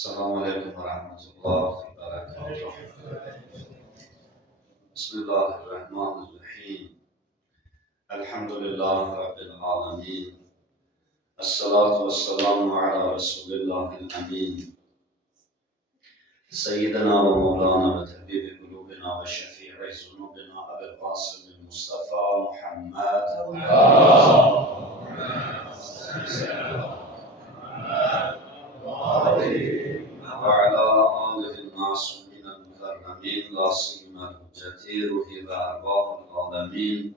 Selamun Aleyküm ve Rahmetullah ve Berekatuhu. Bismillahirrahmanirrahim. Elhamdülillahi Rabbil alemin. Esselatu vesselamu ala Resulillahil emin. Seyyidina ve Mevlana ve Tebibi kulubina ve şefi'i zunubina Ebu'l Kasım Mustafa Muhammed. وعلى آله المعصومين المكرمين لا سيما الجدير إلى أرواح العالمين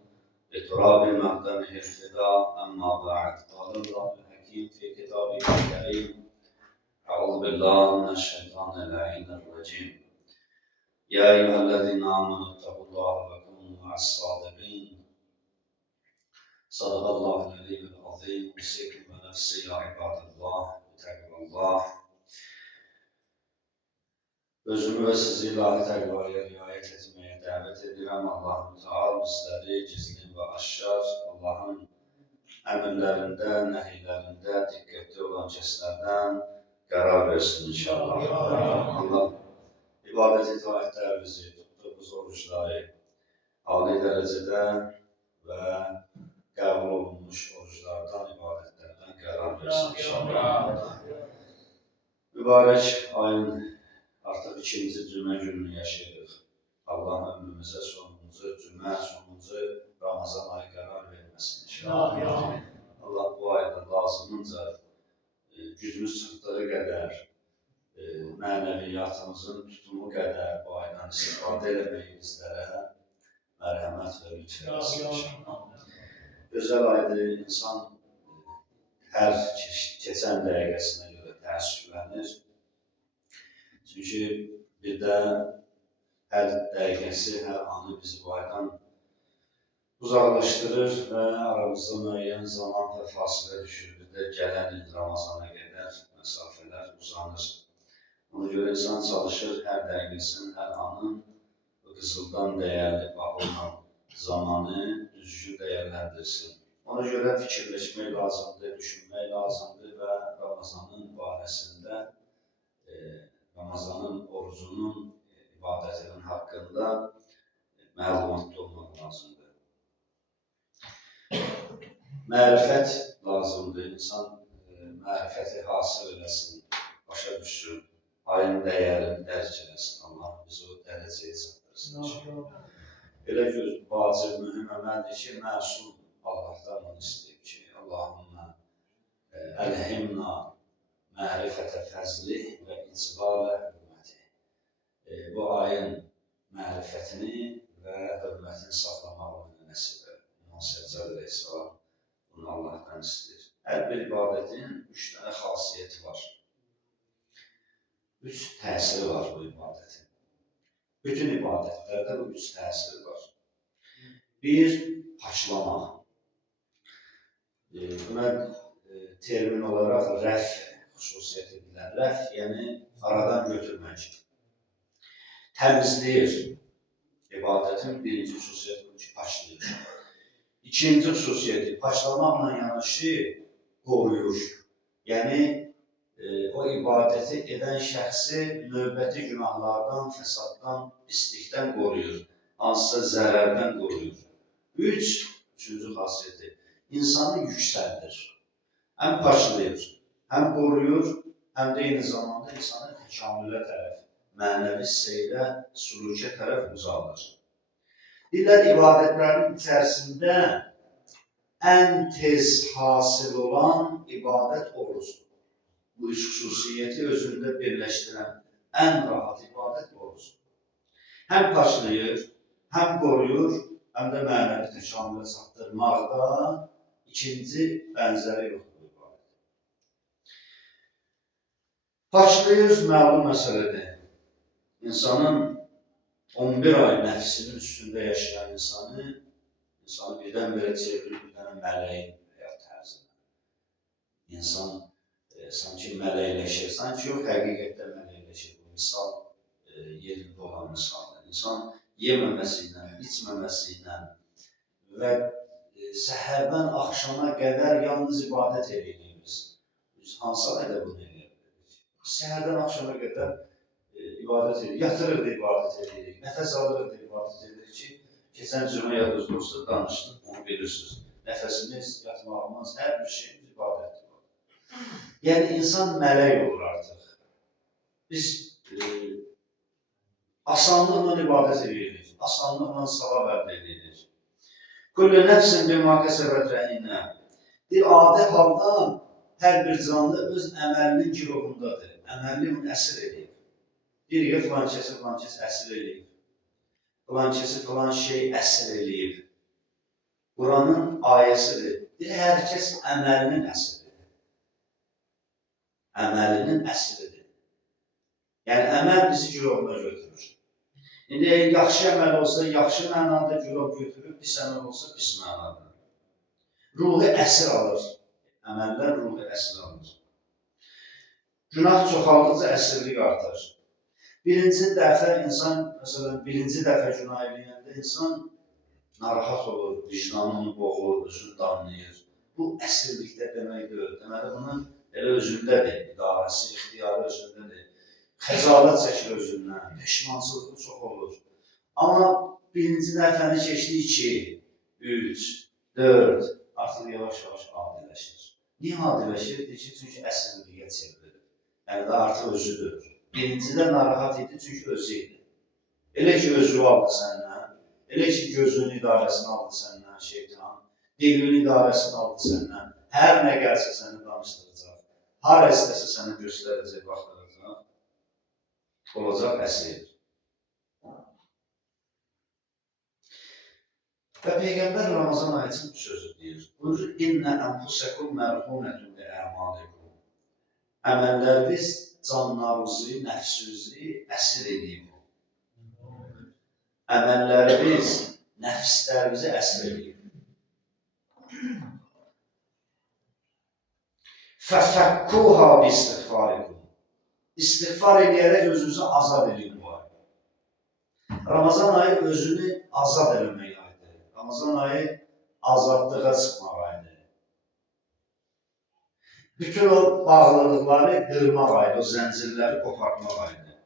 بتراب مقدمه الفداء أما بعد قال الله الحكيم في كتابه الكريم أعوذ بالله من الشيطان اللعين الرجيم يا أيها الذين آمنوا اتقوا الله وكونوا مع الصادقين صدق الله العلي العظيم أوصيكم ونفسي يا عباد الله بتقوى الله. Özümü ve sizi ilahi təqvaya riayət etməyə dəvət edirəm. Allah-u Teala bizləri gizli və aşkar Allahın əmrlərində, nəhiylərində diqqətli olan kəslərdən qərar versin inşallah. Allah ibadət itaətlərimizi, tutduğumuz oruçları ali dərəcədə və qəbul olunmuş oruçlardan, ibadətlərdən qərar versin inşallah. Mübarək ayın artıq ikinci cümə gününü yaşayırıq. Allah ömrümüzə sonuncu cümə, sonuncu Ramazan ayı qərar verməsin inşallah. Allah bu ayda lazımınca gücümüz çıxdığı qədər, mənəviyyatımızın tutumu qədər bu aydan istifadə eləməyi bizlərə mərhəmət və lütf etsin inşallah. Gözəl aydır, insan hər keçən dəqiqəsinə görə təəssüflənir. Çünki bir də hər dəqiqəsi, hər anı bizi bu aydan uzaqlaşdırır və aramızda müəyyən zaman və fasilə düşür. Bir də gələn il Ramazana qədər məsafələr uzanır. Ona görə insan çalışır hər dəqiqəsinin, hər anın bu qızıldan dəyərli bağlı zamanı düzgün dəyərləndirsin. Ona görə fikirləşmək lazımdır, düşünmək lazımdır və Ramazanın barəsində Ramazanın orucunun, ibadətinin haqqında məlumatlı olmaq lazımdır. Mərifət lazımdır. İnsan mərifəti hasil eləsin, başa düşsün, ayın dəyərini dərk eləsin. Allah bizi o dərəcəyə çatdırsın. Elə ki, vacib, mühüm əməldir ki, məsul Allah'tan onu istəyib ki, Allahümmə əlhimna mərifətə fəzli və icbalə hürməti. Bu ayın mərifətini və hürmətini saxlamağını nəsib edir. İmam Səccad əleyhissalam bunu Allah'tan istəyir. Hər bir ibadətin 3 dənə xasiyyəti var. 3 təsiri var bu ibadətin. Bütün ibadətlərdə bu 3 təsiri var. Bir, paçlamaq. Buna termin olaraq rəf xüsusiyyət edilir. Rəf, yəni aradan götürmək. Təmizləyir. İbadətin birinci xüsusiyyəti bu ki, paçlayır. İkinci xüsusiyyəti, paçlamaqla yanaşı qoruyur. Yəni, o ibadəti edən şəxsi növbəti günahlardan, fəsaddan, pislikdən qoruyur. Hansısa zərərdən qoruyur. Üçüncü xasiyyəti, insanı yüksəldir. Həm paçlayır, həm qoruyur, həm də eyni zamanda insanı təkamülə tərəf, mənəvi seylə, sülükə tərəf uzaldır. Deyirlər, ibadətlərin içərisində ən tez hasil olan ibadət orucdur. Bu üç xüsusiyyəti özündə birləşdirən ən rahat ibadət orucdur. Həm paçlayır, həm qoruyur, həm də mənəvi təkamülə çatdırmaqda ikinci bənzəri yoxdur. Paçlayır, məlum məsələdir. İnsanın 11 ay nəfsinin üstündə yaşayan insanı birdən-birə çevirir bir dənə mələyin həyat tərzinə. İnsan sanki mələkləşir, sanki yox, həqiqətdə mələkləşir. Bu misal yerində olan misaldır. İnsan yeməməsi ilə, içməməsi ilə və səhərdən axşama qədər yalnız ibadət edirik biz. Hansı ayda bunu edirik? Səhərdən axşama qədər ibadət edirik. Yatırıq da ibadət edirik. Nəfəs alırıq da ibadət edirik ki, keçən cümə yadınızda danışdıq, onu bilirsiniz. Nəfəsimiz, yatmağımız, hər bir şeyimiz ibadətdir. Yəni, insan mələk olur artıq. Biz asanlıqla ibadət edirik, asanlıqla savab əldə edirik. Kullu nəfsin bimə kəsəbət rəhinə. Bir adi halda hər bir canlı öz əməlinin girovundadır. Əməlini onu əsir edib. Deyir ki, filan kəs əsir edib. Filan kəsi filan şey əsir edib. Quranın ayəsidir. Deyir, hər kəs əməlinin əsiridir. Əməlinin əsiridir. Yəni, əməl bizi girovuna götürür. İndi, yaxşı əməl olsa, yaxşı mənada girov götürür, pis əməl olsa, pis mənada. Ruhu əsir alır. Əməllər ruhu əsir alır. Günah çoxaldıqca əsirlik artır. Birinci dəfə insan, məsələn, birinci dəfə günah eləyəndə insan narahat olur, vicdanı onu boğulur, özünü danlayır. Bu əsirlikdə demək deyil. Deməli, bunun elə özündədir, idarəsi, ixtiyarı özündədir. Xəcalət çəkir özündən, peşmansızlığı çox olur. Amma birinci dəfəni keçdi 2, 3, 4, artıq yavaş-yavaş adiləşir. Niyə adiləşir? Çünki əsirliyə çevrilir. Yəni də artıq özüdür. Birincidə narahat idi, çünki özü idi. Elə ki, özü aldı səndən, elə ki, gözünün idarəsini aldı səndən şeytan, dilinin idarəsini aldı səndən, hər nə gəlsə səni danışdıracaq, hara istəsə səni göstərəcək, baxdıracaq, olacaq əsir. Və Peyğəmbər Ramazan ayı üçün bu sözü deyir. Buyurur, İnnə ənfusəkum mərhunətun li əmalikum. Əməlləriniz canlarınızı, nəfsinizi əsir edib. Əməlləriniz nəfslərinizi əsir edib. Fəfəkkuha bi istiğfarikum. İstiğfar edərək özünüzü azad edin bu ay. Ramazan ayı özünü azad eləmək ayıdır. Ramazan ayı azadlığa çıxmaq ayıdır. Bütün o bağlılıqları qırmaq ayıdır, o zəncirləri qopartmaq ayıdır.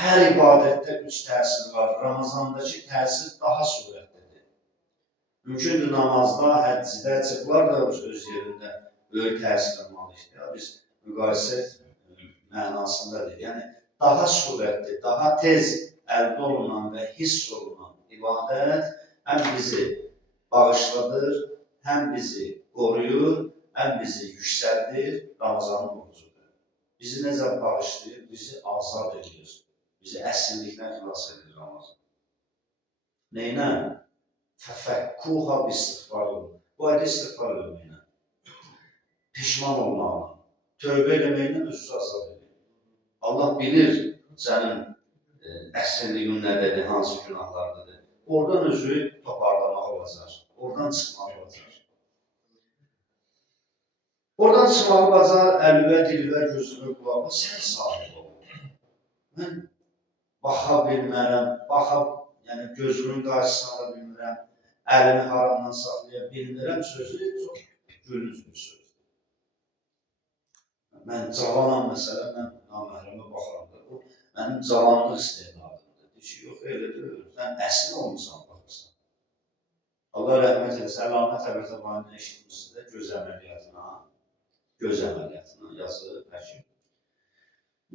Hər ibadətdə 3 təsir var. Ramazandakı təsir daha sürətlidir. Mümkündür namazda, həccdə, çıxlar da öz yerində böyük təsir almalıdır. Biz müqayisə mənasındadır. Yəni, daha sürətli, daha tez əldə olunan və hiss olunan ibadət həm bizi bağışladır, həm bizi qoruyur, həm bizi yüksəldir, Ramazanın orucudur. Bizi necə bağışlayır, bizi azad edir, bizi əsirlikdən xilas edir Ramazan. Neynə? Fəfəkkuha bi istiğfarı. Bu ayda istiğfar eləməklə, pişman olmaqla, tövbə eləməklə özünüzü azad edir. Allah bilir sənin əsirliyin nədədir, hansı günahlardadır. Oradan özü toparlamaq olacaq, oradan çıxmaq olacaq. Oradan çıxmaq olacaq, əlvə, dilvə, gözünü, qulağına, sən sahib ol. Mən baxa bilmərəm, yəni gözümün qarşısına da bilmirəm, əlimi haramdan saxlaya bilmirəm sözü çox gülünc bir sözdür. Mən cavanam məsələn, mən naməhrəmə baxıram da, bu mənim cavanlıq istedadımdır. Deyir ki, yox, elə deyil, sən əsl olmuşsan, baxırsan. Allah rəhmət eləsə, Əlamət Əbətəbaninin eşitmişsində göz əməliyyatına yazılır, həkim.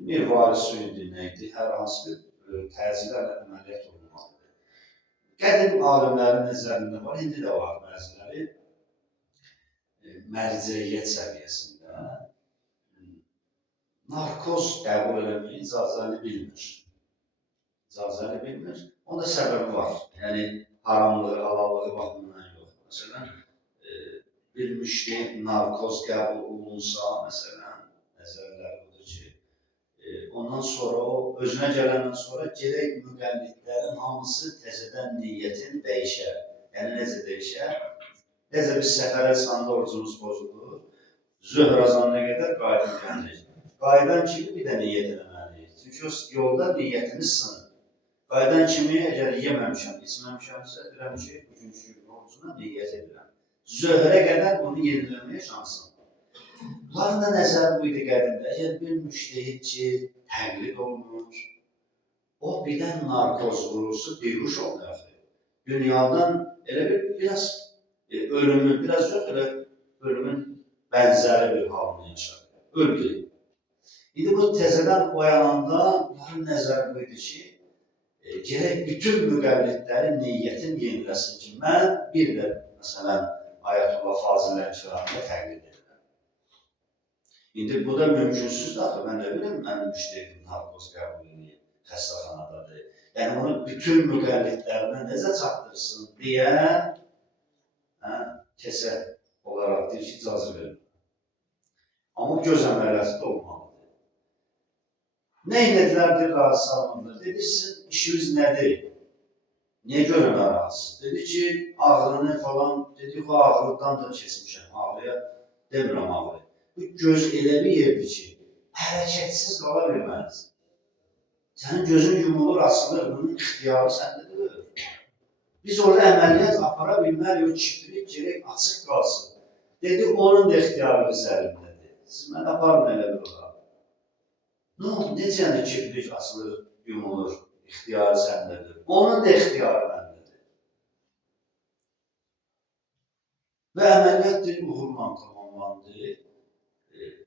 Bir varis suyundu neydi, hər hansı bir təcili əməliyyat olmalıdır. Qədim alimlərin nəzərində var, indi də var bəziləri, mərciyyət səviyyəsində narkoz qəbul eləməyi icazəni bilmir. Onda səbəbi var. Yəni, haramlığı, halallığı baxımından yox. Məsələn, bir müşkil narkoz qəbul olunsa, məsələn, nəzərləri budur ki, ondan sonra o, özünə gələndən sonra gerək müqəllidlərin hamısı təzədən niyyətin dəyişər. Yəni, necə dəyişər? Necə bir səfərə çıxanda orucumuz bozulur, zöhr azanına qədər qayıdın gəlir. Qayıdan kimi bir də niyyət eləməliyik. Çünki o yolda niyyətimiz sınır. Qayıdan kimi, əgər yeməmişəm, içməmişəmsə, deyirəm ki, bugünkü orucuna niyyət edirəm. Zöhrə qədər bunu yeniləməyə şansım var. Bunların da nəzəri bu idi qədimdə. Əgər bir müştehidçi təqlid olunur, o birdən narkoz vurursa, bihuş olacaq. Dünyadan elə biraz ölümün, biraz yox, elə ölümün bənzəri bir halını yaşar. Öldü. İndi bu təzədən oyananda bunların nəzəri bu idi ki, gerək bütün müqəllidlərin niyyətin yeniləsin ki, mən bir də, məsələn, Ayətullah Fazil Əlkiramda təqlid edirəm. İndi bu da mümkünsüzdür axı, mən nə bilim, mənim müştəhidin narkoz qəbul edib, xəstəxanadadır. Yəni, bunu bütün müqəllidlərinə necə çatdırsın deyə kesə olaraq deyir ki, icazə verir. Amma göz əməliyyatı da olmalıdır. Nə edədilər bir razı salındı? Dedi, sizin işiniz nədir? Niyə görə narahatsınız? Dedi ki, ağrını falan, dedi, o ağrıdan da kesmişəm, ağrıya demirəm ağrı. Bu göz elə bir yerdir ki, hərəkətsiz qala bilməlisin. Sənin gözün yumulur, asılır, bunun ixtiyarı səndədir. Biz orada əməliyyat apara bilmərik, o kibrit gerək açıq qalsın. Dedi, onun da ixtiyarı biz əlindədir. Siz mən aparın elə bir olaraq. Nə oldu? Necə yəni kibrit açılır, yumulur, ixtiyarı səndədir. Onun da ixtiyarı məndədir. Və əməliyyat deyil, uğurla tamamlandı.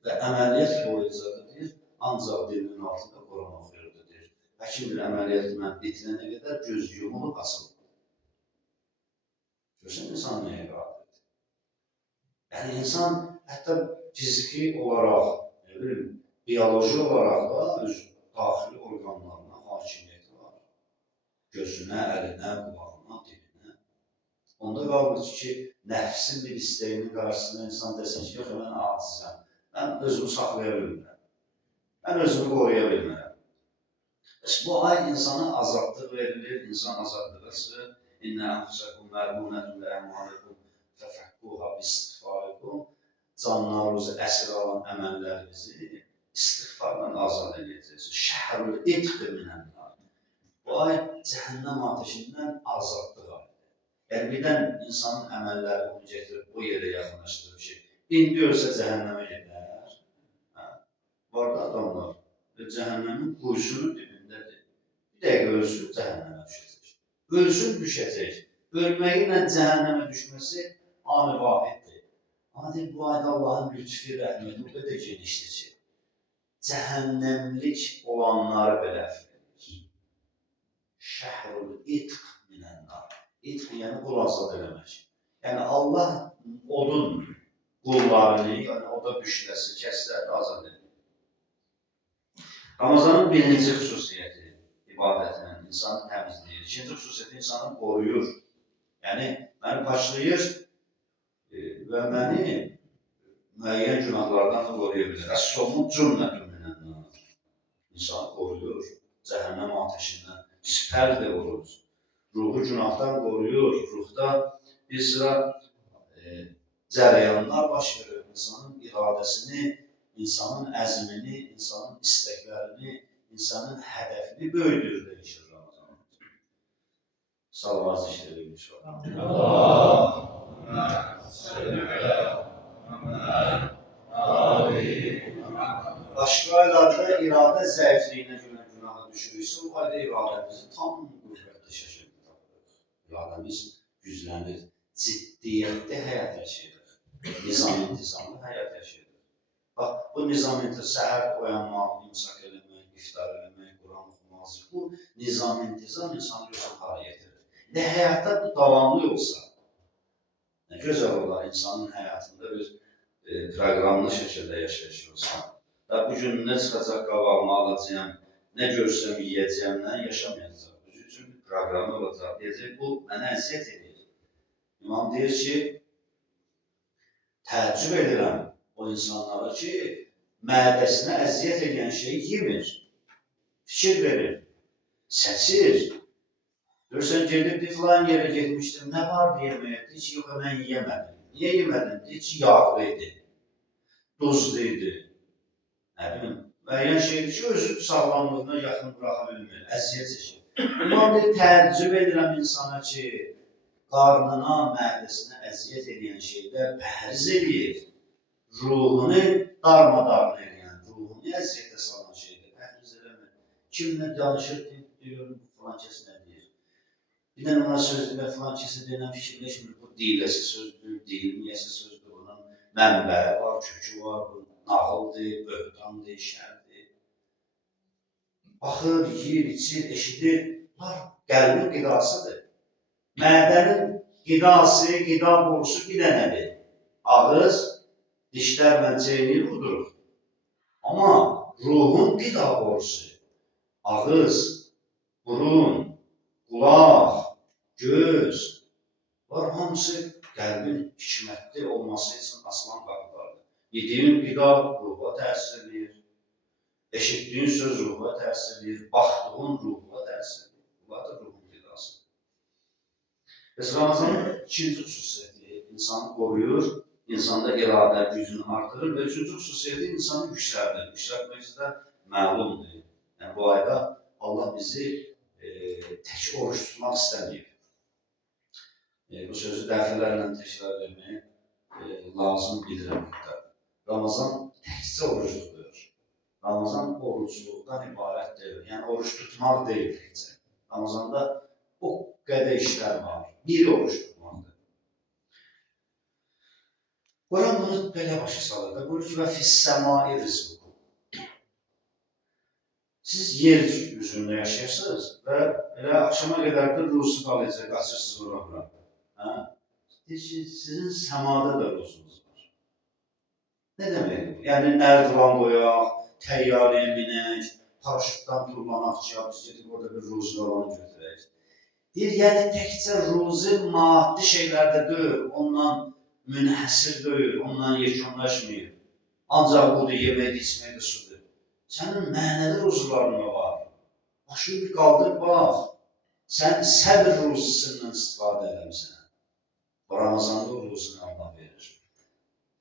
Və əməliyyat boyunca da deyir, ancaq dilinin altında qoruma xeyirdir, deyir. Həkim bir əməliyyat mən bitirənə qədər göz yumulub açılır. Görsən, insan nəyə qadirdir? Yəni, insan hətta fiziki olaraq, nə bilim, biyoloji olaraq da öz daxili orqanlarına hakimiyyəti var. Gözünə, əlinə, qulağına, dilinə. Onda qalmır ki, nəfsin bir istəyinin qarşısında insan desin ki, yox, mən acizəm. Mən özümü saxlaya bilmirəm. Mən özümü qoruya bilmirəm. Bu ay insana azadlıq verilir, insan azadlığı sığır. İnnə ənfusakum mərmunətun və əmanəkum fəfəkkuha bistiğfarikum. Canlarınızı əsir alan əməllərinizi istiğfarla azad edəcəksiniz. Şəhrül itqi minənlər. Bu ay cəhənnəm ateşindən azadlıq ayıdır. Yəni, birdən insanın əməlləri onu getirib o yerə yaxınlaşdırır ki, indi ölsə cəhənnəmə gedər. Var da adamlar, cəhənnəmin quyusunun dibindədir. Bir dəqiqə ölsün, cəhənnəmə düşəcək. Ölsün, düşəcək. Ölməyi ilə cəhənnəmə düşməsi ani vahiddir. Amma deyil, bu ayda Allahın lütfi, rəhməti o qədər genişdir ki, cəhənnəmlik olanları belə əfv Şəhrul itq minənnar. İtq yəni qul azad eləmək. Yəni Allah odun qullarını, yəni oda düşləsi, kəsləri azad edir. Ramazanın birinci xüsusiyyəti ibadətinin insanı təmizləyir. İkinci xüsusiyyəti insanı qoruyur. Yəni, məni paçlayır və məni müəyyən günahlardan da qoruya bilir. Əs-somun cünnətun minənnar. İnsanı qoruyur. Cəhənnəm ateşindən sipər də vurur. Ruhu günahdan qoruyur. Ruhda bir sıra cərəyanlar baş verir. İnsanın iradəsini, insanın əzmini, insanın istəklərini, insanın hədəfini böyüdür deyişir Ramazan. Salavat zikr edin inşallah. Allahümme salli ala Muhammed Başqa aylarda iradə zəifliyinə görə günaha düşürüksə, o ayda iradəmizi tam qüvvətli şəkildə tapırıq. İradəmiz güclənir, ciddiyyətli həyat yaşayırıq, nizam-intizamlı həyat yaşayırıq. Bax, bu nizam-intizam, səhər oyanmaq, imsak eləmək, iftar eləmək, Quran oxumaq, bu nizam-intizam insanı gözün hara getirir. Və həyatda bu davamlı olsa, nə gözəl olar insanın həyatında bir proqramlı şəkildə yaşayış olsa, və bu gün nə çıxacaq qabağıma alacağım, nə görsəm yiyəcəyimdən yaşamayacaq. Özü üçün bir proqramı olacaq. Deyəcək, bu mənə əziyyət edir. İmam deyir ki, təəccüb edirəm o insanlara ki, mədəsinə əziyyət edən şeyi yemir, fikir verir, seçir. Görürsən, gedib filan yerə getmişdim, nə vardı yeməyə? Deyir ki, yox, mən yemədim. Niyə yemədim? Deyir ki, yağlı idi, duzlu idi. Nə bilim, müəyyən şeydir ki, öz sağlamlığına yaxın buraxa bilmir, əziyyət çəkir. İmam deyir, təəccüb edirəm insana ki, qarnına, mədəsinə əziyyət edən şeylər pəhriz edir. ruhunu darmadağın edən, ruhunu əziyyətə salan şeydir. Pəhriz eləmir. Kimlə danışır, diyor, falan kəs nə deyir. Bir dənə ona sözdə falan kəsə deyilən fikirləşmir, bu deyiləsi sözdür, deyilməyəsi sözdür, bunun mənbəyi var, kökü var, bu nağıldır, böhtandır, şərdir. Baxır, yiyir, içir, eşidir, bunlar qəlbin qidasıdır. Mədənin qidası, qida borusu bir dənədir. Ağız, dişlərlə çeynir, uduruq. Amma ruhun qida borusu, ağız, burun, qulaq, göz, bunlar hamısı qəlbin hikmətli olması üçün asılan qapılardır. Yediyin qida ruha təsir edir, eşitdiyin söz ruha təsir edir, baxdığın ruha təsir edir. Bunlar da ruhun qidası. Bəs Ramazanın ikinci xüsusiyyəti insanı qoruyur, insanda iradə gücünü artırır və üçüncü xüsusiyyəti insanı yüksəldir. Yüksəltməksə də məlumdur. Yəni, bu ayda Allah bizi tək oruç tutmaq istəməyib. Bu sözü dəfələrlə təkrar etmək lazım bilirəm. Ramazan təkcə orucluqdur. Ramazan orucluqdan ibarət deyil. Yəni, oruç tutmaq deyil təkcə. Ramazanda o qədər işlər var. Biri oruç tutmaqdır. Quran bunu belə başa salır da, buyur ki, və fissəmai rizqukum. Siz yer üzründə yaşayırsınız və elə axşama qədər də ruzu qalacaq, qaçırsınız ora-bura. Deyir ki, sizin səmada da ruzunuz var. Nə demək bu? Yəni, nərdivan qoyaq, təyyarəyə minək, paraşütdən turlanaq ki, biz gedib orada bir ruzu qalanı götürək. Deyir, yəni təkcə ruzu maddi şeylərdə deyil, ondan münhəsir deyil, ondan yekunlaşmayır. Ancaq budur, yeməkdə, içməkdə sudur. Sənin mənəvi ruzuların var. Başını bir qaldır, bax. Sən səbr ruzusundan istifadə edəmsən. Ramazanda o ruzunu Allah verir.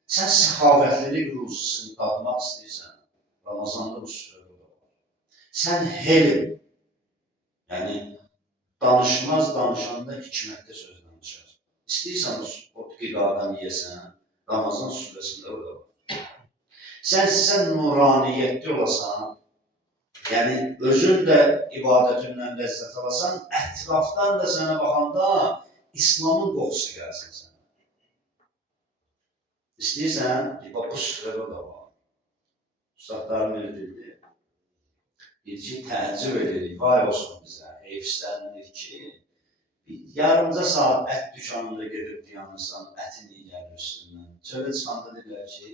Sən səxavətlilik ruzusunu dadmaq istəyirsən. Ramazanda bu süfrədə var. Sən helm, yəni danışmaz danışanda hikmətli söz danışar. İstəyirsən o qidadan yiyəsən, Ramazan süfrəsində o da var. Sən nuraniyyətli olasan, yəni özün də ibadətindən ləzzət alasan, ətrafdan da sənə baxanda İslamın qoxusu gəlsin sənə. İstəyirsən, bu süfrədə da var. Üstadlarım bildirdi. Deyir ki, təəccüb edirik, vay olsun bizə, heyfslənir ki, yarımca saat ət dükanında gedib dayanırsan, ətin iyi gəlir üstündən. Çölə çıxanda deyirlər ki,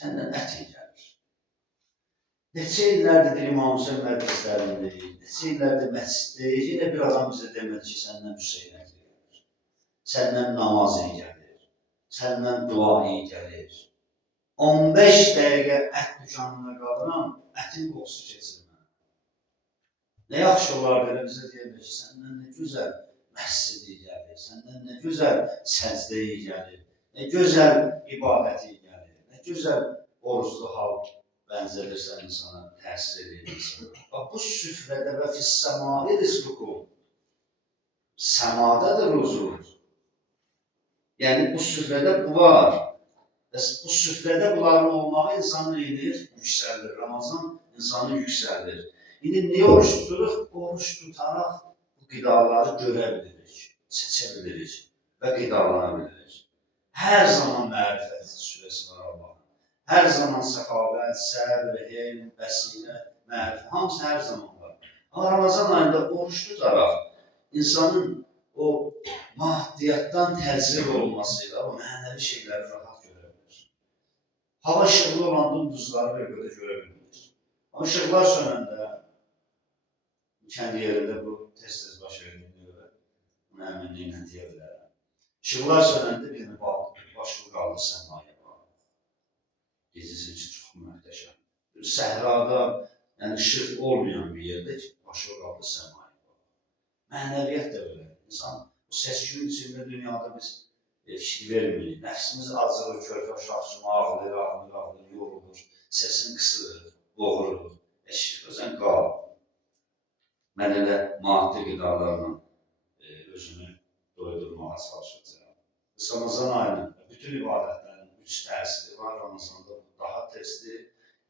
səndən ət iyi gəlir. Neçə illərdir İmam Hüseyin məclislərindəyik, neçə illərdir məsciddəyik, yenə bir adam bizə demədi ki, səndən Hüseyin ət iyi gəlir, səndən namaz iyi gəlir, səndən dua iyi gəlir. 15 dəqiqə ət dükanında qalıram, ətin qoxusu keçir mənə. Nə yaxşı olar belə bizə deyirlər ki, səndən nə gözəl məscid iyi gəlir, səndən nə gözəl səcdə iyi gəlir, nə gözəl ibadət iyi gəlir, nə gözəl oruclu hal bənzədirsən insana, təsir edir insana. Bax, bu süfrədə və fissəmai rizqukum, səmadadır ruzunuz. Yəni, bu süfrədə bu var. Bu süfrədə bunların olmağı insanı edir, yüksəldir. Ramazan insanı yüksəldir. İndi niyə oruç tuturuq? Oruç tutaraq bu qidaları görə bilirik, seçə bilirik və qidalana bilirik. Hər zaman mərifət sürəsi var Allah'ın. Hər zaman səxavət, səbr, elm, vəsilə, mərifət, hamısı hər zaman var. Amma Ramazan ayında oruç tutaraq insanın o maddiyyatdan təcrüb olmasıyla o mənəvi şeyləri rahat görə bilir. Hava işıqlı olan dunduzları bir qədər görə bilir. Amma işıqlar sönəndə, kənd yerində bu tez-tez baş verdiğine görə, bunu əminliklə deyə bilərəm. İşıqlar sönəndə bir başlı qaldı səmaya bağlı. Gecəsi ki, çox möhtəşəm. Səhrada, yəni işıq olmayan bir yerdə başlı qaldı səmaya bağlı. Mənəviyyət də belə. İnsan bu səs-küyün içində dünyada biz fikir vermirik. Nəfsimiz acılır, körpə uşaq kimi ağlayır, yorulur, səsini qısılır, boğulur. Özən qal. Mən elə maddi qidalarla özünü doydurmağa çalışacağım. Ramazan ayının bütün ibadətlərin güc təsiri var. Ramazanda bu daha tezdir.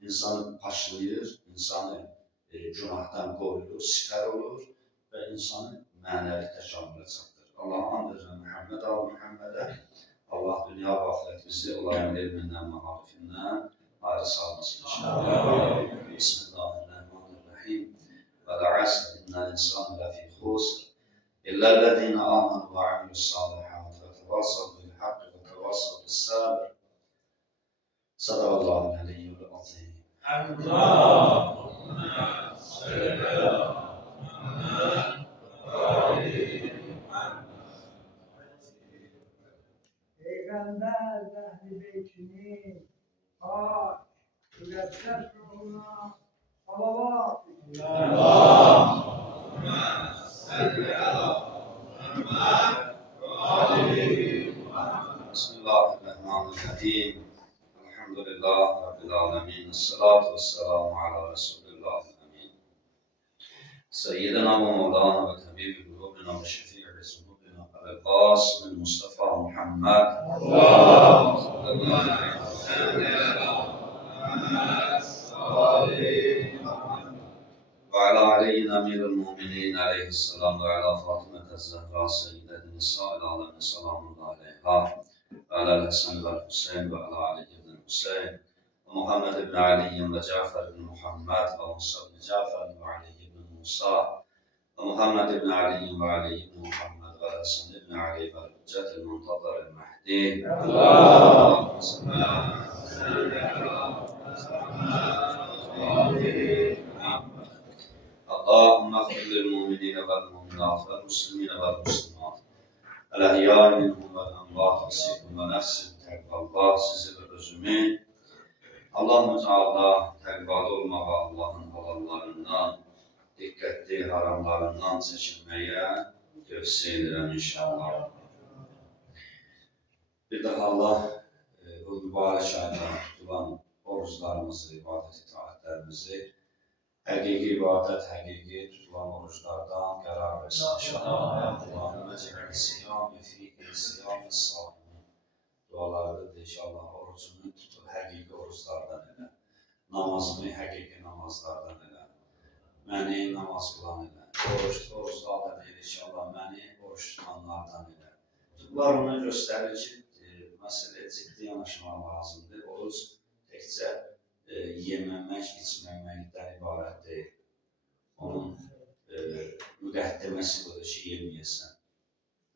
İnsanı paşlayır, insanı günahdan qoruyur, sipər olur və insanı mənəvi təkamülə çatdırır. Allah and edirəm Muhammed Muhammedə. Allah dünya və axirətimizi onların elmindən, maharifindən ayrı salmasın inşallah. Bismillahirrahmanirrahim. Və l-əsr innəl insanu ləfî xusr. İllellezîne âmenû ve amilussâlihâti ve tevâsav bil-haqqi ve tevâsav bis-sabr. Sadaqallahul aliyyul azîm. Allahümme salli ala Muhammed ve ali Muhammed. Peygamber ve Ehl-i Beytinin hak, müqəddəs ruhuna salavat. Allahümme salli ala Muhammed ve ali Muhammed. Bismillahirrahmanirrahim. Elhamdülillah Rabbil alemin. Esselatu vesselamu ala Resulillah. Amin. Seyyidina ve Mevlana ve Tabibi kulubina ve şefi'i zunubina el-Qasim Mustafa Muhammed. Allahümme salli ala Muhammed ve ali Muhammed. Ve ala aleyhin amirul muminin aleyhisselam ve ala Fatıma Zehra seyyideti nisa'il alemin selamullahi aleyha. Ve ala Hasan ve Hüseyin ve ala Ali ibn Hüseyin ve Muhammed ibn Ali ve Cafer ibn Muhammed ve Musa ibn Cafer ve Ali ibn Musa ve Muhammed ibn Ali ve Ali ibn Muhammed ve Hasan ibn Ali ve Hüccet-i Muntazar el-Mahdi. Allahümme salli ala Muhammed ve ali Muhammed. اللهم اغفر للمؤمنين والمؤمنات والمسلمين والمسلمات الأحياء منهم والأموات وسيكم ونفسهم تقوى الله sizi ve özümü Allah'ın Teala təqvalı olmağa, Allah'ın halallarından, diqqətli haramlarından çəkinməyə tövsiyə edirəm inşallah. Bir daha Allah bu mübarək ayda tutulan oruçlarımızı, ibadət itaətlərimizi həqiqi ibadət, həqiqi tutulan oruçlardan qərar versin inşallah. Allahümme cəl siyam-i fiqhi siyam-i sâhimi. Dualarıdır inşallah. Orucunu tutur, həqiqi oruçlardan elə. Namazını həqiqi namazlardan elə. Məni namaz qılan elə. Oruçlardan elə inşallah. Məni oruç tutanlardan elə. Bunlar ona göstərir ki, məsələ ciddi yanaşmaq lazımdır. Oruç təkcə yeməmək, içməməkdən ibarət deyil. Onun müqəddiməsi budur ki, yeməyəsən.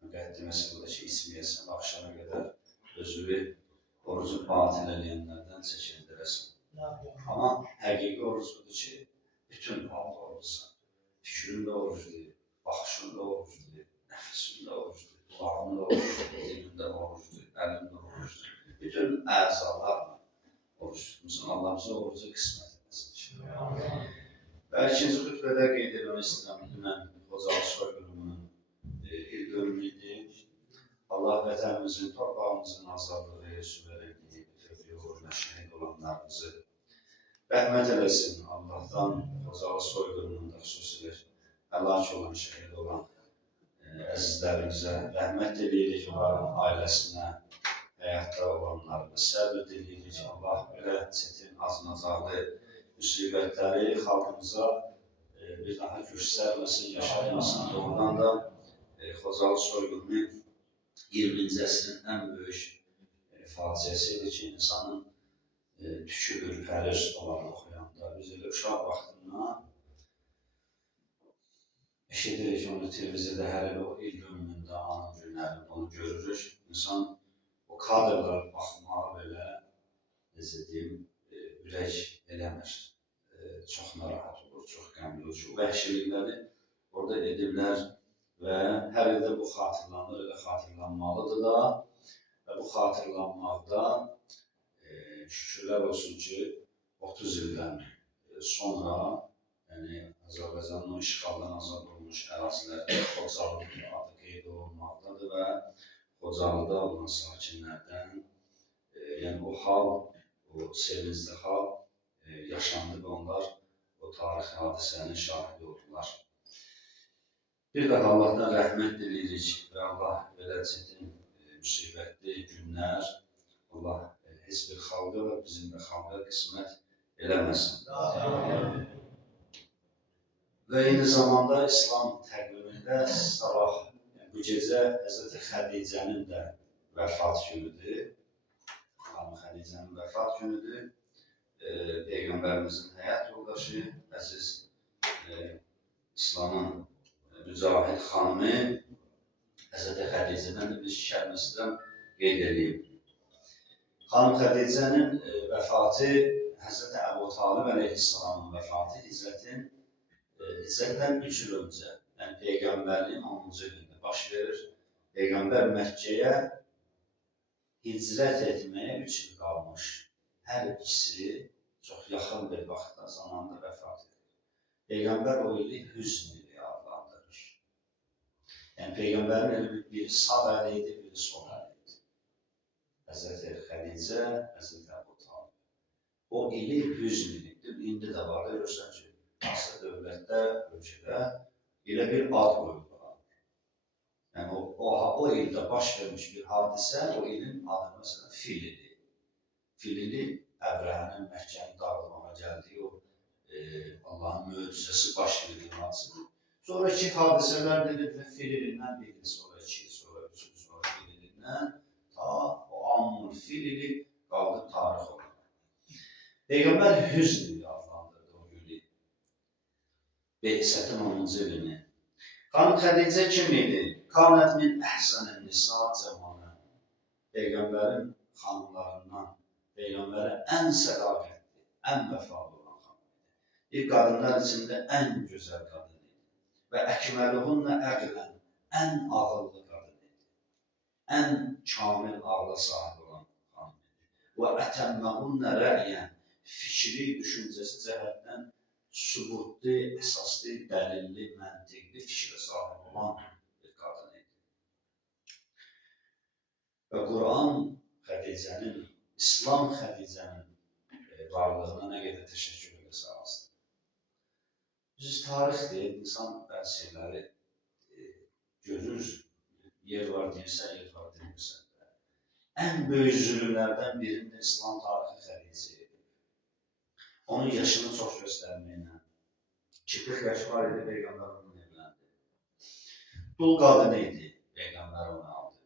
Müqəddiməsi budur ki, içməyəsən. Akşama qədər özünü orucu batil edənlərdən çəkindirəsən. Amma həqiqi oruc budur ki, bütün halda oruçsan. Fikrin də orucdur, baxışın da orucdur, nəfsin də orucdur, qulağın da orucdur, dilin də orucdur, əlin də orucdur. Bütün əzalarla oruç tutmuşsun. Allah bize orucu qismət etməsin. Və ikinci xütbədə qeyd etmək istəyirəm. Dünən Xocalı soyqırımının ildönümüydü. Allah vətənimizin, torpağımızın azadlığı, suverenliyi, bütövlüyü uğruna şəhid olanlarımızı rəhmət eləsin. Allah'tan Xocalı soyqırımında xüsusilə həlak olan, şəhid olan əzizlərimizə rəhmət edirik, onların ailəsinə, həyatda olanlarını səbr edirik ki, Allah belə çətin, acınacaqlı müsibətləri xalqımıza bir daha göstərməsin, yaşatmasın. Doğrudan da Xocalı soyqırımı 20-ci əsrin ən böyük faciəsidir ki, insanın tükü ürpərir onları oxuyanda. Biz elə uşaq vaxtından eşidirik onu televiziyada hər elə o ildönümündə, anı günlərində onu görürük. İnsan o kadrlara baxmağa belə, necə deyim, ürək eləmir. Çox narahat olur, çox qəmli olur. Çox vəhşilikləri orada ediblər və hər ildə bu xatırlanır, elə xatırlanmalıdır da və bu xatırlanmaqda şükürlər olsun ki, 30 ildən sonra yəni Azərbaycanın o işğaldan azad olmuş ərazilərdə Xocalı adı qeyd olunmaqdadır və Xocalıda olan sakinlərdən yəni o hal, o sevincli hal yaşandı və onlar o tarixi hadisənin şahidi oldular. Bir daha Allahdan rəhmət dilirik və Allah belə çətin, müsibətli günlər Allah heç bir xalqa və bizim də xalqa qismət eləməsin. Və eyni zamanda İslam təqvimində sabah, bu gecə Həzrəti Xədicənin də vəfat günüdür. Xanım Xədicənin vəfat günüdür. Peyğəmbərimizin həyat yoldaşı, əziz İslamın mücahid xanımı Həzrəti Xədicədən də bir kəlməsindən qeyd edeyim. Xanım Xədicənin vəfatı, Həzrəti Əbu Talib əleyhissalamın vəfatı hicrətdən 3 il öncə, yəni Peyğəmbərin 10-cu ilində baş verir. Peyğəmbər Məkkəyə hicrət etməyə 3 il qalmış. Hər ikisi çox yaxın bir vaxtda zamanında vəfat edir. Peyğəmbər o ili hüzn ili adlandırır. Yəni Peyğəmbərin elə biri sağ əli idi, biri sol əli idi. Həzrəti Xədicə, Həzrəti Əbu Talib. O ili hüzn ilidir. İndi də var, görürsən ki, asıl dövlətdə, ölkədə elə bir ad qoyulur. Yəni o ildə baş vermiş bir hadisə, o ilin adı məsələn Fil ili. Fil ili Əbrəhənin Məkkəni dağılmağa gəldiyi o Allahın möcüzəsi baş verdiyi hadisədir. Sonraki hadisələr dedilir Fil ilindən 1 il sonra, 2 il sonra, 3 il sonra Fil ilindən ta o Ammul Fil ili qaldı tarix olarak. Peyğəmbər hüzn ili adlandırdı o günü. Beysətin 10-cu ilini. Xanım Xədicə kim idi? Kanət min əhsənin nisa cəmanə. Peyğəmbərin xanımlarından, Peyğəmbərə ən sədaqətli, ən vəfalı olan xanım idi. Qadınlar içində ən gözəl qadın idi. Və əkməluhunna əqlən, ən ağıllı qadın idi. Ən kamil ağla sahib olan xanım idi. Və ətəmməhunna rəyən, fikri, düşüncəsi cəhətdən sübutlu, əsaslı, dəlilli, məntiqli fikrə sahib olan bir qadın idi. Və Quran Xədicənin, İslam Xədicənin varlığına nə qədər təşəkkür edəsə azdır. Biz tarixdir, insan bəzi şeyləri görür, yer var deyirsən, yer var deyirsən də. Ən böyük zülümlərdən birində İslam tarixi Xədicə idi. Onun yaşını çox göstərməklə. 40 yaşı var idi, Peyğəmbər onunla evləndi. Dul qadını idi, Peyğəmbər onu aldı.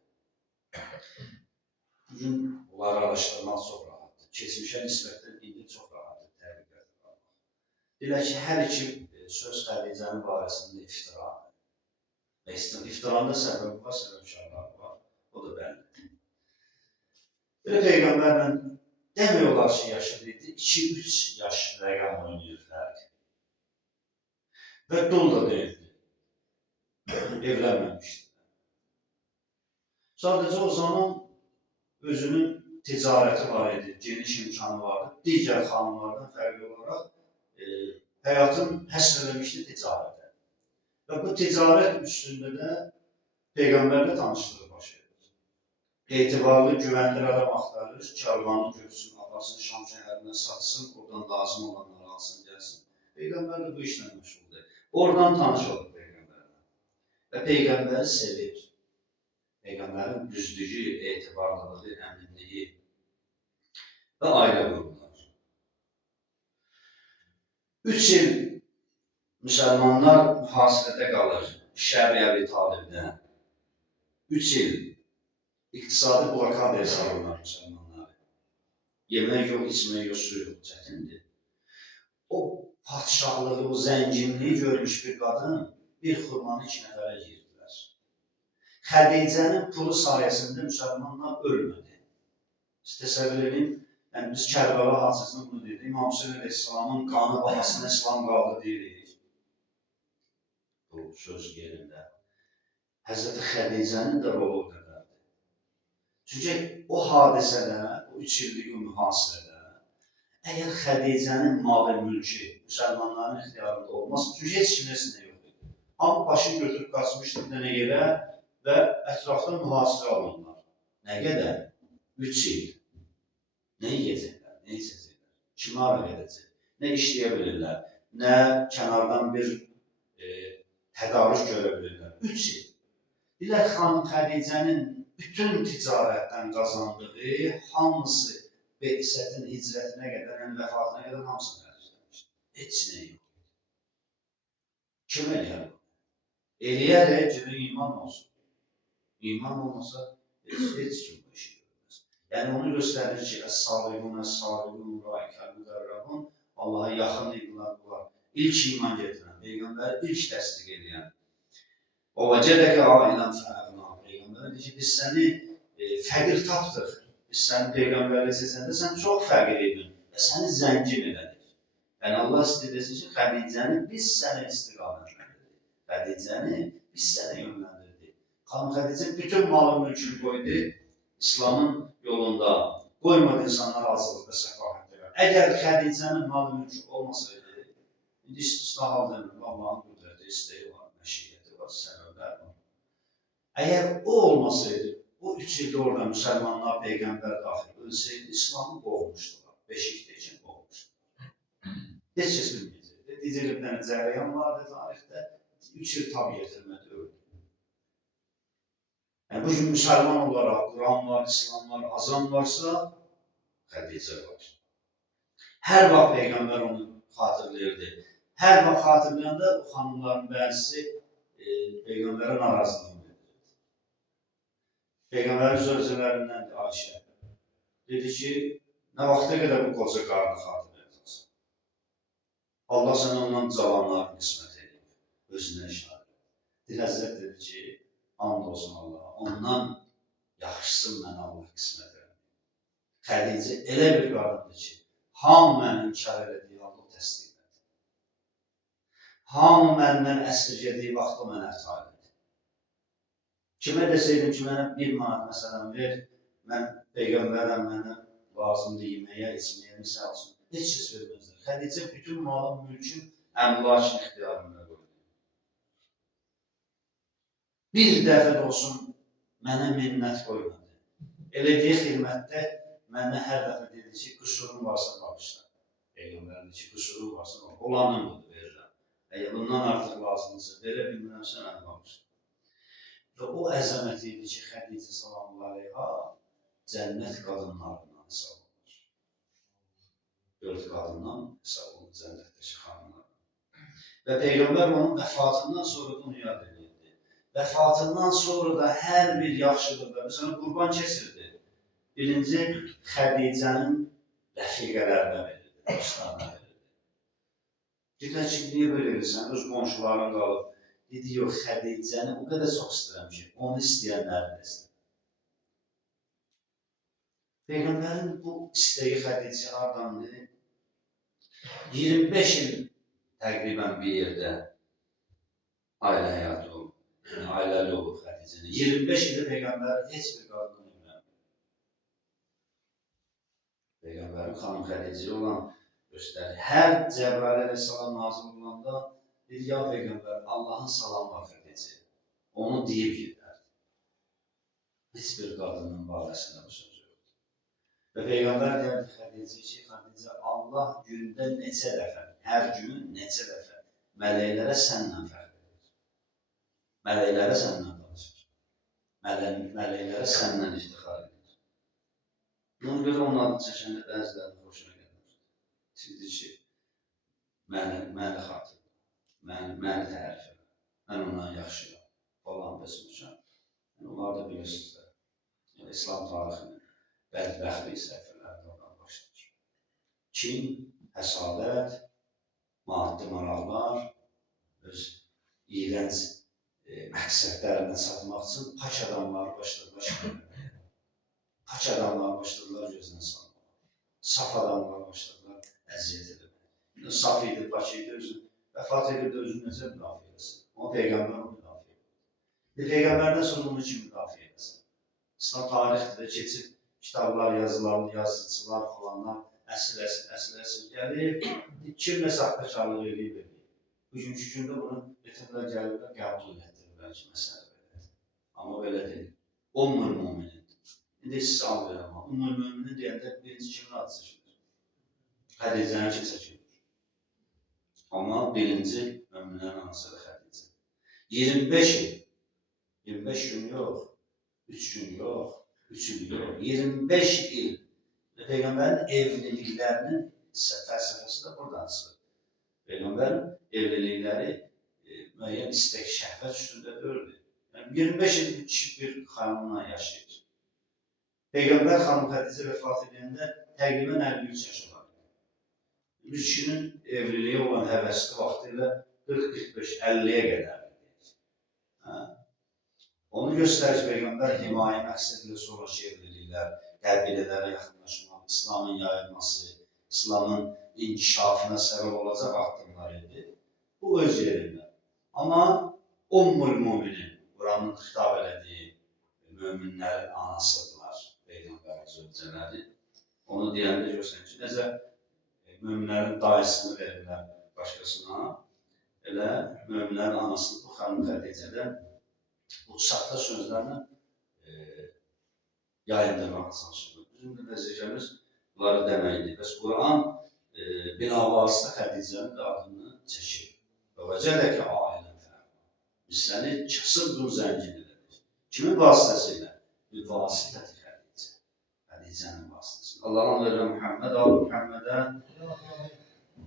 Bugün bunları araşdırmaq çox rahatdır. Keçmişə nisbətən indi çox rahatdır, təbii qalmaq. Deyirlər ki, hər iki söz Xədicənin barəsində iftiradır. İftiranda səbəb var, səbəbkarları var, o da bəllidir. Belə Peyğəmbərlə demək olar ki, yaşlı idi, 2-3 yaş rəqəm oynayır fərq. Və dul da deyildi, evlənməmişdi. Sadəcə o zaman özünün ticarəti var idi, geniş imkanı vardı. Digər xanımlardan fərqli olaraq həyatını həsr eləmişdi ticarətə. Və bu ticarət üstündə də Peyğəmbərlə tanışlığı baş verir. Etibarlı, güvənli adam axtarır, karvanı görsün, aparsın, Şam şəhərinə satsın, oradan lazım olanları alsın, gəlsin. Peyğəmbər də bu işlə məşğuldur. Oradan tanış olur Peyğəmbərlə. Və Peyğəmbəri sevir. Peyğəmbərin düzlüyü, etibarlılığı, əminliyi və ailə qurumlar. 3 il müsəlmanlar mühasirədə qalır, Şər-i Əbi Talibdə. 3 il İqtisadi blokadaya salırlar müsəlmanları. Yemək yox, içmək yox, su yox, çətindir. O padişahlığı, o zənginliyi görmüş bir qadın bir xurmanı 2 nəfərə yeyirdilər. Xədicənin pulu sayəsində müsəlmanlar ölmədi. Siz təsəvvür edin, yəni biz Kərbəla hadisəsində bunu dedik, İmam Hüseyin əleyhissalamın qanı bahasına İslam qaldı deyirik. Bu söz yerində. Həzrəti Xədicənin də rolu o qədərdir. Çünki o hadisədə, o 3 illik mühasirədə, əgər Xədicənin malı, mülki müsəlmanların ixtiyarında olmaz, çünki heç kimin əslində yox idi. Hamı başını götürüb qaçmışdı bir dənə yerə və ətrafda mühasirə alınırlar. Nə qədər? 3 il. Nə yiyəcəklər, nə içəcəklər, kimi ara gedəcək, nə işləyə bilirlər, nə kənardan bir tədarük görə bilirlər. 3 il. Deyirlər, xanım Xədicənin bütün ticarətdən qazandığı hamısı Beysətin hicrətinə qədər, yəni vəfatına qədər hamısını xərcləmişdi. Heç nə yox. Kim eləyər? Eləyərək ki, iman olsun. İman olmasa heç kim bu işi görməz. Yəni onu göstərir ki, əs-sabiqun, əs-sabiqun, ulaikəl müqərrəbun, Allaha yaxın idilər bunlar. İlk iman getirən, Peyğəmbəri ilk təsdiq edən. O vəcədəki ailən fəəqna. Peyğəmbər deyir ki, biz səni fəqir tapdıq. Biz səni Peyğəmbərlə seçəndə sən çox fəqir idin və səni zəngin elədik. Yəni Allah istəyirsin ki, Xədicəni biz səni istiqamətləndirdik. Xədicəni biz səni yönləndirdik. Xanım Xədicə bütün malı mülkünü qoydu İslamın yolunda. Qoymadı insanlar azlıq və səfahətdə. Əgər Xədicənin malı mülkü olmasaydı, indi istisna halda Allahın qüdrəti, istəyi var, məşiyyəti var, səbəblər var. Əgər o olmasaydı, o 3 ildə orada müsəlmanlar, Peyğəmbər daxil ölsəydi, İslamı qovmuşdular. Beşikdə üçün qovmuşdular. Heç kəs bilməyəcəkdir. Digər bir dənə cərəyan vardı tarixdə, 3 il tab yetirmədi, öldü. Yəni, bugün müsəlman olaraq Quran var, İslam var, azam varsa, Xədicə var. Hər vaxt Peyğəmbər onu xatırlayırdı. Hər vaxt xatırlayanda o xanımların bəzisi Peyğəmbərə narazılığını bildirirdi. Peyğəmbərin sözlərindən Ayşə dedi ki, nə vaxta qədər bu qoca qarını xatırlayacaqsın? Allah sənə ondan cavanların qismət edib, özünə işarə edib. Həzrət dedi ki, and olsun Allaha, ondan yaxşısın mənə Allah qismət edib. Xədicə elə bir qadındır ki, hamı məni inkar elədiyi Allah təsdiq edir. Hamı məndən əsirgədiyi vaxtda mənə əta edir. Kimə desəydim ki, mənə 1 manat məsələn ver, mən Peyğəmbərəm, mənə lazımdır yeməyə, içməyə, misal olsun. Heç kəs verməzdir. Xədicə bütün malın, mülkün, əmlakın ixtiyarında qoydu. Bir dəfə də olsun mənə minnət qoymadı. Elədiyi xidmətdə mənə hər dəfə dedi ki, qüsurun varsa bağışla. Peyğəmbərin ki, qüsurun varsa bağışla. Olanın budur, verirəm. Əgər bundan artıq lazımdırsa, verə bilmirəmsə, mənə bağışla. Və o əzəmət idi ki, Xədicə sallallahu aleyha cənnət qadınlarından hesab olunur. 4 qadından hesab olunur cənnətdəki xanımlardan. Və Peyğəmbər onun vəfatından sonra bunu yad edirdi. Vəfatından sonra da hər bir yaxşılıqda, məsələn, qurban keçirdi. Birinci Xədicənin rəfiqələrinə verirdi, dostlarına verirdi. Dedilər ki, niyə belə edirsən? Öz qonşuların qalıb. Dedi, yox, Xədicəni o qədər çox istəyirəm ki, onu istəyənləri də istəyirəm. Peyğəmbərin bu istəyi Xədicə hardandır? 25 il təqribən bir yerdə ailə həyatı olub. Yəni, ailəli olub Xədicənin. 25 ildə Peyğəmbər heç bir qadını evlənmir. Peyğəmbərin xanım Xədicə olan göstərir. Hər Cəbrail əleyhissalam nazil olanda deyir, ya Peyğəmbər, Allahın salamı var Xədicə. Onu deyib gedərdi. Heç bir qadının barəsində bu söz yoxdur. Və Peyğəmbər deyərdi Xədicə ki, Xədicə, Allah gündə neçə dəfə, hər gün neçə dəfə mələklərə səndən fərq edir. Mələklərə səndən danışır. Mələklərə səndən iftixar edir. Ona görə onun adını çəkəndə bəzilərinin xoşuna gəlir. Deyir ki, məni xatırlayır. Məni tərif edir. Mən ondan yaxşıyam. Falan bəsmişəm. Onlar da bilirsizlər. İslam tarixinin bədbəxtlik səhifələrində oradan başlayır. Kin, həsadət, maddi maraqlar, öz iyrənc məqsədlərinə çatmaq üçün pak adamları başladılar şəkilləməyə. Pak adamları başladılar gözünə salmağa. Saf adamları başladılar əziyyət edilməyə. Saf idi, pak idi, vəfat edib də özünü necə müdafiə etsin? Ama Peyğəmbər onu müdafiə edir. Peyğəmbərdən sonra onu kim müdafiə etsin? İslam tarixində keçib kitablar, yazıcılar falanlar əsr gəlir. Kimlə saxtakarlıq edib edir. Bugünkü gündə bunu getirlər, gəlirlər, qəbul etdirirlər ki, məsələ belədir. Amma belə deyil. Ummul müminin. İndi siz al verəm. Ummul müminin deyəndə birinci kimin adı çəkilir? Xədicənin kim çəkilir? Amma birinci möminlərin anası da Xədicə. 25 il, 25 gün yox, 3 gün yox, 3 il yox, 25 il Peyğəmbərin evliliklərinin fəlsəfəsi də buradan çıxır. Peyğəmbərin evlilikləri müəyyən istek, şəhvət üstündə deyildi. Yəni 25 il kişi bir xanımla yaşayır. Peyğəmbər xanım Xədicə vəfat edəndə təqribən 53 yaşı var. Bir kişinin evliliyə olan həvəsli vaxtı ilə 40-45-50-yə qədər. Onu göstərir Peyğəmbər himayə məqsədilə sonraki evliliklər, qəbilələrə yaxınlaşmaq, İslamın yayılması, İslamın inkişafına səbəb olacaq addımlar idi. Bu öz yerində. Amma Ummul Müminin, Quranın xitab elədiyi möminlərin anasıdırlar, Peyğəmbərin zövcələri. Onu deyəndə görsən ki, necə möminlərin dayısını verirlər başqasına, elə möminlərin anasını bu xanım Xədicədən bu saxta sözlərlə yayındırmaq çalışır. Bizim də vəzifəmiz bunları deməkdir. Bəs Quran bilavasitə Xədicənin də adını çəkir. Və vəcədəki ailən fərq. Biz səni kasıb qul zəngin edilir. Kimin vasitəsilə? Bir vasitədir Xədicə. Xədicənin vasitəsilə. Allah'ın verə Muhammed, Muhammedə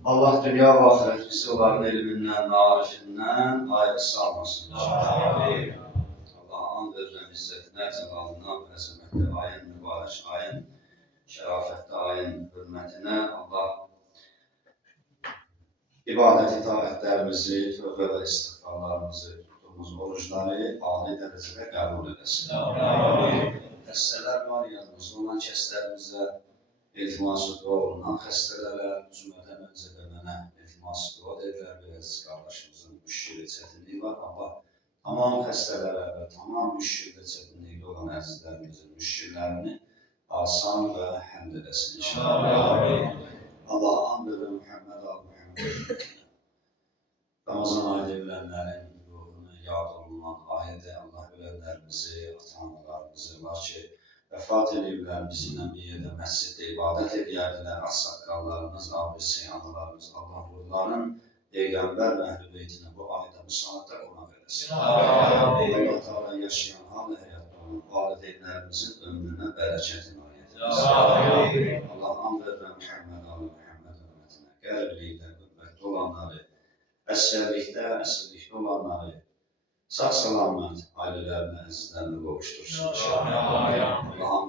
Allah dünya və axirət bizi onların elmindən, marifindən ayrı salmasın. Allah'ın verə izzətinə, cəlalına, əzəmətli ayın, mübarək ayın, şərafətli ayın hürmətinə Allah ibadət itaətlərimizi, tövbə və istiğfarlarımızı, tutduğumuz orucları âli dərəcədə qəbul edəsin. Xəstələr var, yanımızda olan kəslərimizə iltiması dua olunan xəstələrə, cümlədən öncə də mənə iltiması dua edirlər, bir əziz qardaşımızın müşkili çətinliyi var. Allah tamam xəstələrə və tamam müşkildə çətinlikdə olan əzizlərimizin müşkillərini asan və həmd edəsin inşallah. Allah and və Muhammed Ramazan ayda ölənlərin ruhunu yad olunan ayədə Allah ölənlərimizi, ata-analarımızı var ki, vəfat ediblər, bizimlə bir yerdə məsciddə ibadət edərdilər, as-saqqallarımız, abisi, analarımız, Allah ruhların Peyğəmbər və Əhl-i Beytinə bu ayda bu saatda qonaq edəsin. Allah Teala yaşayan hal həyatda olan valideynlərimizin ömrünə bərəkət inayət edəsin. Allah and və Muhammed hürmətinə qəlblikdə, qübbətdə olanları, əsrlikdə, əsrlikdə olanları, sağ-salamat ailələrinə, əzizlərinə qovuştursun. Allah'ın